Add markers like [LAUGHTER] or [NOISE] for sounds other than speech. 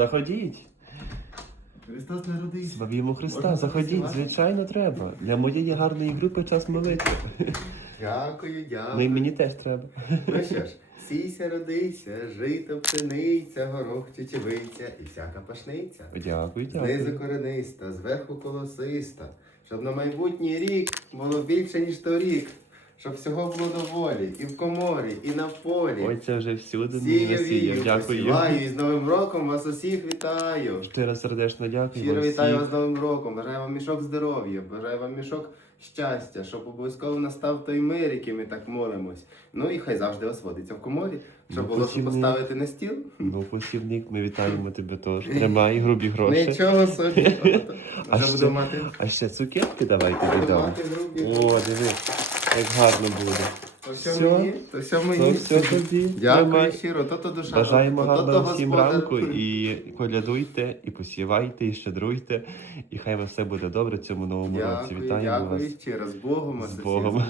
Заходіть. Христос народився. Славімо Христа, Можна заходіть, запрацювати? звичайно, треба. Для моєї гарної групи час молитви. Дякую, Ну і дякую. мені теж треба. Ну що ж, сійся, родися, жито пшениця, горох чечевиця і всяка пашниця. Дякую, Знизу дякую. корениста, зверху колосиста, щоб на майбутній рік було більше, ніж торік, щоб всього було доволі, і в коморі, і на полі. Ой, це вже всюди Сію вію, Дякую. посіваю, і з Новим роком вас усіх вітаю. Щиро сердечно дякую. Щиро вам вітаю вас з Новим роком. Бажаю вам мішок здоров'я, бажаю вам мішок щастя, щоб обов'язково настав той мир, який ми так молимось. Ну і хай завжди вас водиться в коморі, щоб Ну, було що поставити на стіл. Ну, посівник, ми вітаємо [LAUGHS] тебе теж. Тримай грубі гроші. Нічого собі. [LAUGHS] А Вже ще- буду мати. А ще цукерки буду віддамо. мати грубі. О, диви, як гарно буде. То все Всьо. мені, то все То все тоді. Дякую Тримай. щиро, то то душа. Бажаємо то- то- то гарного всім господар. ранку і колядуйте, і посівайте, і щедруйте. І хай у вас все буде добре в цьому новому році. Дякую, Вітаємо вас. дякую ще раз. З Богом. з Богом.